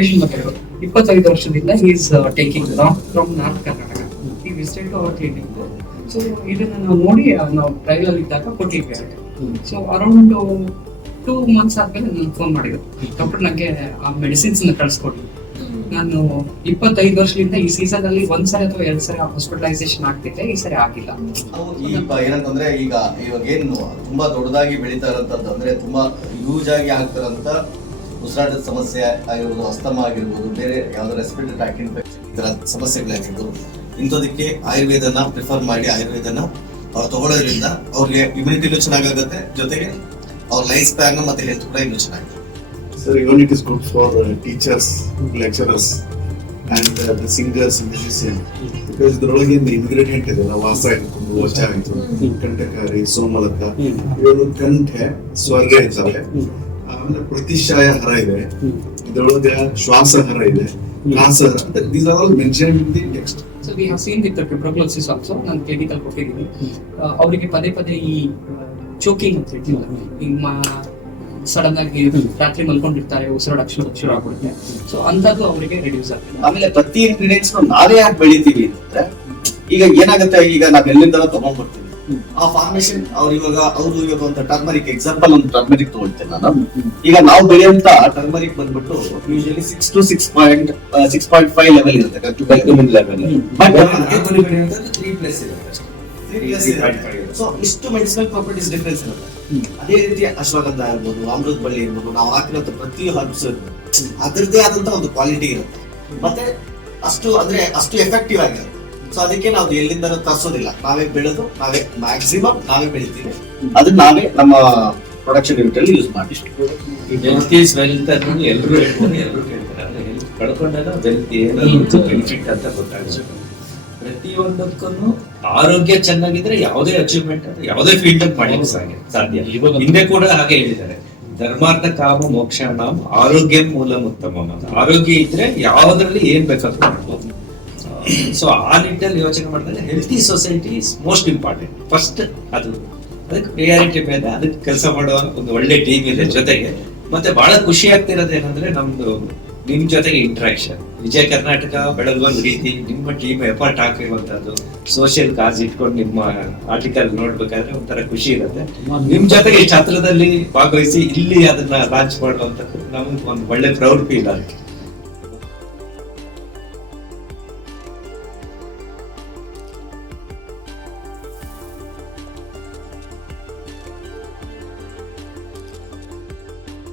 Patient ಬಗ್ಗೆ 25 ವರ್ಷದಿಂದ is taking from north Karnataka. ಈ visit to our clinic. So ಇದನ್ನ ನಾವು ನೋಡಿ ನಾವು ಟ್ರಯಲ್ ಅಲ್ಲಿ ಇದ್ದಾಗ ಕೊಟ್ಟಿದ್ವಿ. ಸೊ ಅರೌಂಡ್ 2 months ಆದ್ಮೇಲೆ ನಾನು ಫೋನ್ ಮಾಡಿದ್ರು, ಡಾಕ್ಟರ್ ನಂಗೆ ಆ ಮೆಡಿಸಿನ್ಸ್ ಕಳ್ಸ್ಕೊಡಿ. ನಾನು 25 ವರ್ಷದಿಂದ ಈ ಸೀಸನ್ ಅಲ್ಲಿ ಒಂದ್ಸರಿ ಅಥವಾ 2 ಸರಿ ಹಾಸ್ಪಿಟಲೈಸೇಷನ್ ಆಗ್ತಿದ್ದೆ, ಈ ಸರಿ ಆಗಿಲ್ಲ. ಏನಂತಂದ್ರೆ ಇವಾಗ ಏನು ತುಂಬಾ ದೊಡ್ಡದಾಗಿ ಬೆಳೀತಾ ಇರೋಂಥದ್ದು ಅಂದ್ರೆ ತುಂಬಾ ಯೂಸ್ ಆಗಿ ಆಗ್ತಾರಂತ ಉಸಿರಾಟದ ಸಮಸ್ಯೆ ಆಗಿರ್ಬೋದು, ಅಸ್ತಮ ಆಗಿರ್ಬೋದು, ಬೇರೆ ಯಾವ್ದು ರೆಸ್ಪಿರೇಟರಿ ಟ್ರ್ಯಾಕ್ ಇನ್ಫೆಕ್ಷನ್ ಈ ತರ ಸಮಸ್ಯೆಗಳಾಗಿರ್ಬೋದು, ಇಂಥದಕ್ಕೆ ಆಯುರ್ವೇದನ ಪ್ರಿಫರ್ ಮಾಡಿ ಆಯುರ್ವೇದನ ಅವ್ರು ತಗೊಳ್ಳೋದ್ರಿಂದ ಅವ್ರಿಗೆ ಇಮ್ಯುನಿಟಿನೂ ಚೆನ್ನಾಗುತ್ತೆ, ಜೊತೆಗೆ ಅವ್ರ ಲೈಫ್ ಸ್ಪ್ಯಾನ್ ಮತ್ತೆ ಹೆಲ್ತ್ ಕೂಡ ಇನ್ನೂ ಚೆನ್ನಾಗಿದೆ. Sir, even it is good for teachers, lecturers, and the singers, musicians. Because ಇದರೊಳಗೆ ಇಂಗ್ರೀಡಿಯೆಂಟ್ ಇದೆಲ್ಲ ವಾಸ ಇಟ್ಕೊಂಡು ವಚ ಆಯ್ತು, ಕಂಠಕಾರಿ, ಸೋಮಲತ, ಇವರು ಕಂಠೆ ಸ್ವರ್ಗ ಇರ್ತವೆ. ಆಮೇಲೆ ಪ್ರತಿಶಾಯ ಹರ ಇದೆ, ಇದರೊಳಗೆ ಶ್ವಾಸ ಹರ ಇದೆ, ಕಾಸರ. These are all mentioned in the text. So we have seen with the tuberculosis also. ನಾನು ಕ್ಲಿನಿಕಲ್ ಕೊಟ್ಟಿದ್ದೀನಿ. ಅವರಿಗೆ ಪದೇ ಪದೇ ಈ ಚೋಕಿಂಗ್ ಅಂತ ಹೇಳ್ತೀವಲ್ಲ, ಈ ಸಡನ್ ಆಗಿ ರಾತ್ರಿ ಮಲ್ಕೊಂಡಿರ್ತಾರೆ, ಉಸಿರಾಡಕ್ಕೆ ಶುರು ಆಗ್ಬಿಡುತ್ತೆ. ಸೊ ಅಂತದ್ದು ಅವರಿಗೆ ರಿಡ್ಯೂಸ್ ಆಗ್ತದೆ. ಆಮೇಲೆ ಪ್ರತಿ ಇಂಗ್ರೀಡಿಯೆಂಟ್ಸ್ ನಾವೇ ಯಾಕೆ ಬೆಳಿತೀವಿ ಅಂತಂದ್ರೆ, ಈಗ ಏನಾಗುತ್ತೆ, ಈಗ ನಾವ್ ಎಲ್ಲಿಂದ ತಗೊಂಡ್ಬರ್ತೀವಿ ಆ ಫಾರ್ಮೇಶನ್. ಅವ್ರು ಒಂದು ಟರ್ಮರಿಕ್ ಎಕ್ಸಾಂಪಲ್, ಒಂದು ಟರ್ಮರಿಕ್ ತಗೊಳ್ತೇನೆ ನಾನು. ಈಗ ನಾವು ಬೆಳೆಯುವಂತ ಟರ್ಮರಿಕ್ ಬಂದ್ಬಿಟ್ಟು ಯೂಶಲಿ 6 to 6.5 ಲೆವೆಲ್ ಇರುತ್ತೆ, ಕರ್ಕ್ಯುಮಿನ್ ಲೆವೆಲ್. ಬಟ್ 3+ ಇರುತ್ತೆ. ಸೊ ಇಷ್ಟು ಮೆಡಿಸಿನಲ್ ಪ್ರಾಪರ್ಟೀಸ್ ಡಿಫರೆನ್ಸ್ ಇರುತ್ತೆ. ಅದೇ ರೀತಿ ಅಶ್ವಗಂಧ ಇರ್ಬೋದು, ಅಮೃತ ಬಳ್ಳಿ ಇರ್ಬೋದು, ನಾವು ಹಾಕಿರೋ ಪ್ರತಿ ಹರ್ಬ್ಸ್ ಅದರದ್ದೇ ಆದಂತ ಒಂದು ಕ್ವಾಲಿಟಿ ಇರುತ್ತೆ, ಮತ್ತೆ ಅಷ್ಟು ಎಫೆಕ್ಟಿವ್ ಆಗಿರುತ್ತೆ. ಸೊ ಅದಕ್ಕೆ ನಾವು ಎಲ್ಲಿಂದ ತರಿಸೋದಿಲ್ಲ, ನಾವೇ ಬೆಳೆದು ಮ್ಯಾಕ್ಸಿಮಮ್ ನಾವೇ ಬೆಳಿತೀವಿ, ಅದನ್ನ ನಾವೇ ನಮ್ಮ ಪ್ರೊಡಕ್ಷನ್ ಯೂನಿಟ್ ಅಲ್ಲಿ ಯೂಸ್ ಮಾಡಿ. ಹೆಲ್ತ್ ಈಸ್ ವೆಲ್ತ್ ಅನ್ನೋದು ಎಲ್ಲರೂ ಹೇಳ್ತಾರೆ, ಎಲ್ಲರೂ ಕೇಳ್ತಾರೆ. ಹೆಲ್ತ್ ಕಳ್ಕೊಂಡಾಗ ವೆಲ್ತ್ ಏನಾದ್ರು ಬೆನಿಫಿಟ್ ಅಂತ ಗೊತ್ತಾಗುತ್ತೆ. ಪ್ರತಿಯೊಂದಕ್ಕೂ ಆರೋಗ್ಯ ಚೆನ್ನಾಗಿದ್ರೆ ಯಾವುದೇ ಅಚೀವ್ಮೆಂಟ್ ಅಂದ್ರೆ ಯಾವುದೇ ಫೀಲ್ಡ್ ಅಲ್ಲಿ ಮಾಡಲಿಕ್ಕೆ ಸಾಧ್ಯ. ಹಿಂದೆ ಕೂಡ ಹಾಗೆ ಹೇಳಿದ್ದಾರೆ, ಧರ್ಮಾರ್ಥ ಕಾಮ ಮೋಕ್ಷ ನಾಮ ಆರೋಗ್ಯ ಮೂಲ ಉತ್ತಮ. ಆರೋಗ್ಯ ಇದ್ರೆ ಯಾವ್ದ್ರಲ್ಲಿ ಏನ್ ಬೇಕಾದ್ರೂ ಮಾಡ್ಬೋದು. ಸೊ ಆ ನಿಟ್ಟಿನಲ್ಲಿ ಯೋಚನೆ ಮಾಡಿದಾಗ healthy society is most important. First ಅದಕ್ಕೆ ಪ್ರಿಯಾರಿಟಿ ಮೇಲೆ ಅದಕ್ಕೆ ಕೆಲಸ ಮಾಡುವ ಒಂದು ಒಳ್ಳೆ ಟೀಮ್ ಇದೆ ಜೊತೆಗೆ. ಮತ್ತೆ ಬಹಳ ಖುಷಿ ಆಗ್ತಿರೋದು ಏನಂದ್ರೆ ನಮ್ದು ನಿಮ್ ಜೊತೆಗೆ ಇಂಟ್ರಾಕ್ಷನ್. ವಿಜಯ ಕರ್ನಾಟಕ ಬೆಳಗುವ ರೀತಿ ನಿಮ್ಮ ಟೀಮ್ ಎಫರ್ಟ್ ಹಾಕಿರುವಂತದ್ದು, ಸೋಷಿಯಲ್ ಕಾಸ್ ಇಟ್ಕೊಂಡು ನಿಮ್ಮ ಆರ್ಟಿಕಲ್ ನೋಡ್ಬೇಕಾದ್ರೆ ಒಂಥರ ಖುಷಿ ಇರುತ್ತೆ. ನಿಮ್ ಜೊತೆಗೆ ಇಷ್ಟು ಹತ್ರದಲ್ಲಿ ಭಾಗವಹಿಸಿ ಇಲ್ಲಿ ಅದನ್ನ ಲಾಂಚ್ ಮಾಡುವಂತದ್ದು ನಮ್ಗೆ ಒಂದು ಒಳ್ಳೆ ಪ್ರೌಡ್ ಫೀಲ್ ಆಗುತ್ತೆ.